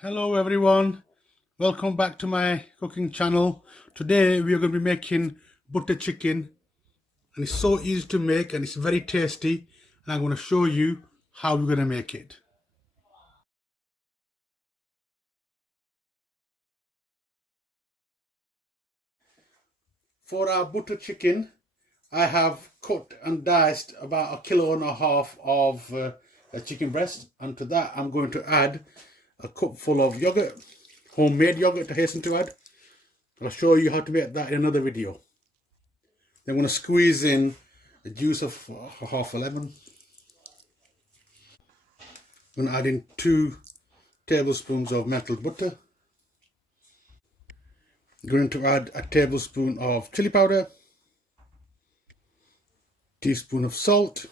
Hello everyone, welcome back to my cooking channel. Today we are going to be making butter chicken, and it's so easy to make and it's very tasty, and I'm going to show you how we're going to make it. For our butter chicken, I have cut and diced about 1.5 kg of chicken breast, and to that I'm going to add a cupful of yogurt, homemade yogurt, to hasten to add. I'll show you how to make that in another video. Then I'm going to squeeze in the juice of half a lemon. I'm going to add in 2 tablespoons of melted butter. I'm going to add a tablespoon of chili powder, teaspoon of salt,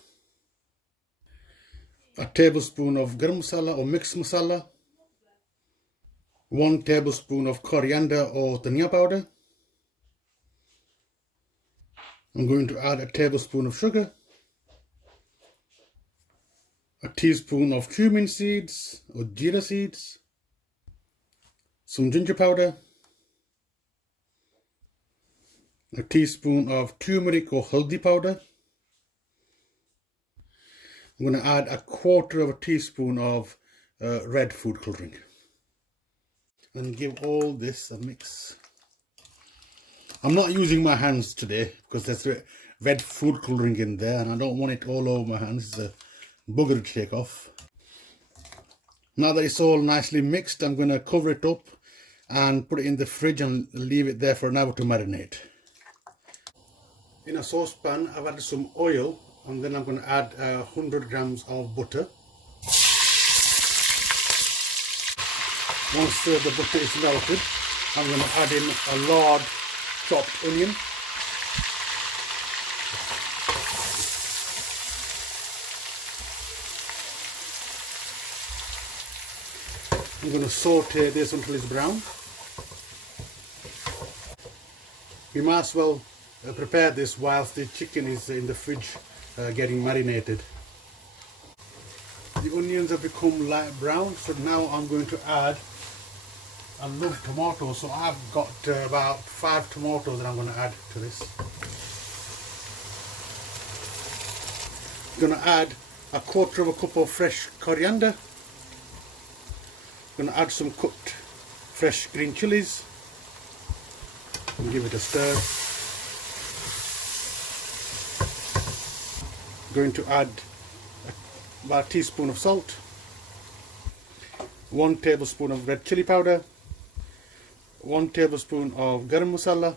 a tablespoon of garam masala or mixed masala, 1 tablespoon of coriander or dhania powder. I'm going to add a tablespoon of sugar, a teaspoon of cumin seeds or jeera seeds, some ginger powder, a teaspoon of turmeric or haldi powder. I'm going to add 1/4 teaspoon of red food colouring and give all this a mix. I'm not using my hands today because there's red food colouring in there and I don't want it all over my hands. It's a bugger to take off. Now that it's all nicely mixed, I'm going to cover it up and put it in the fridge and leave it there for an hour to marinate. In a saucepan I've added some oil, and then I'm going to add 100 grams of butter. Once the butter is melted, I'm going to add in a large chopped onion. I'm going to saute this until it's brown. We might as well prepare this whilst the chicken is in the fridge getting marinated. The onions have become light brown, so now I'm going to add, I love tomatoes, so I've got about 5 tomatoes that I'm going to add to this. I'm going to add 1/4 cup of fresh coriander. I'm going to add some cooked fresh green chilies and give it a stir. I'm going to add about a teaspoon of salt, 1 tablespoon of red chili powder, 1 tablespoon of garam masala.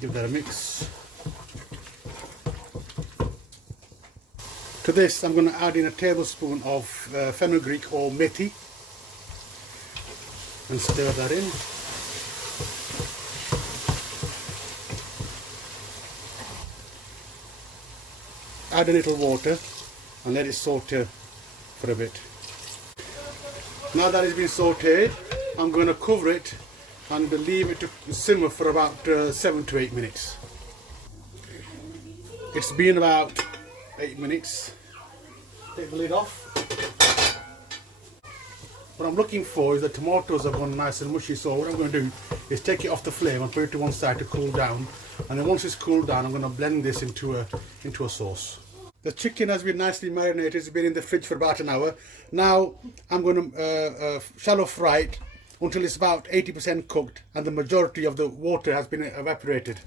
Give that a mix. To this I'm going to add in a tablespoon of fenugreek or methi and stir that in. Add a little water and let it saute for a bit. Now that it's been sauteed, I'm going to cover it and leave it to simmer for about 7 to 8 minutes. It's been about 8 minutes. Take the lid off. What I'm looking for is the tomatoes have gone nice and mushy, so what I'm going to do is take it off the flame and put it to one side to cool down, and then once it's cooled down I'm going to blend this into a sauce. The chicken has been nicely marinated. It's been in the fridge for about an hour. Now I'm going to shallow fry it until it's about 80% cooked and the majority of the water has been evaporated.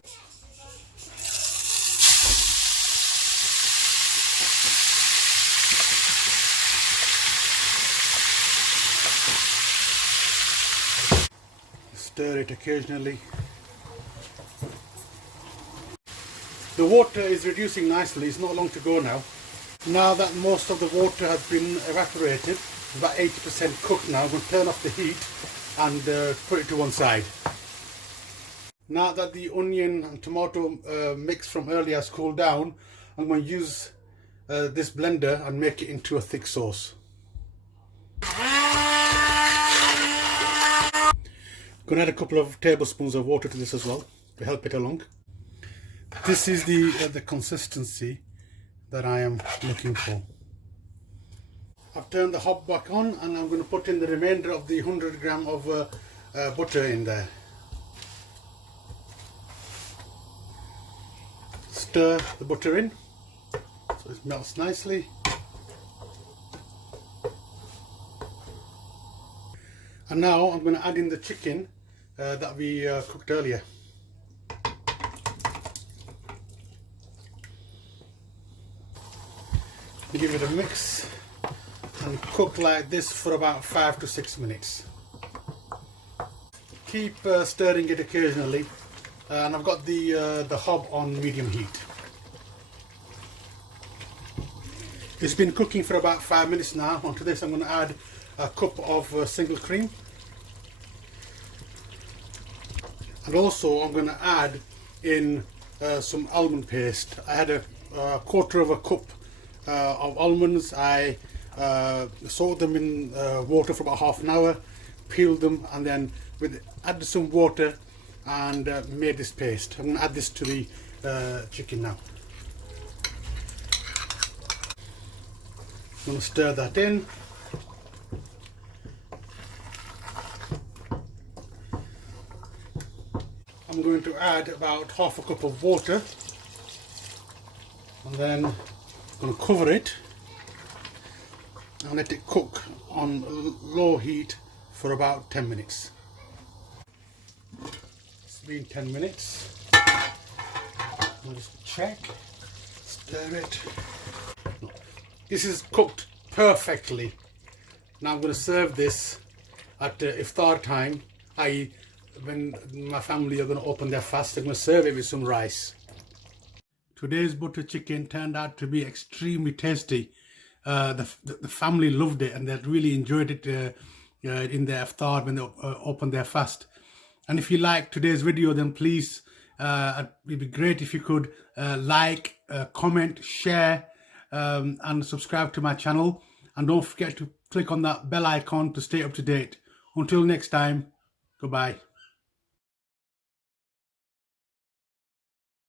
Stir it occasionally. The water is reducing nicely. It's not long to go now. Now that most of the water has been evaporated, it's about 80% cooked now, I'm going to turn off the heat and put it to one side. Now that the onion and tomato mix from earlier has cooled down, I'm going to use this blender and make it into a thick sauce. I'm going to add a couple of tablespoons of water to this as well to help it along. This is the consistency that I am looking for. I've turned the hob back on and I'm going to put in the remainder of the 100 gram of butter in there. Stir the butter in so it melts nicely. And now I'm going to add in the chicken that we cooked earlier. Give it a mix and cook like this for about 5 to 6 minutes. Keep stirring it occasionally, and I've got the hob on medium heat. It's been cooking for about 5 minutes now. Onto this I'm going to add a cup of single cream, and also I'm going to add in some almond paste. I had a quarter of a cup of almonds. I soaked them in water for about half an hour, peeled them, and then added some water and made this paste. I'm going to add this to the chicken now. I'm going to stir that in. I'm going to add about half a cup of water, and then I'm going to cover it and let it cook on low heat for about 10 minutes. It's been 10 minutes. I'll just check, stir it. This is cooked perfectly. Now I'm going to serve this at iftar time, i.e. when my family are going to open their fast. I'm going to serve it with some rice. Today's butter chicken turned out to be extremely tasty. The family loved it and they really enjoyed it in their iftar when they opened their fast. And if you like today's video, then please, it'd be great if you could like, comment, share, and subscribe to my channel. And don't forget to click on that bell icon to stay up to date. Until next time, goodbye.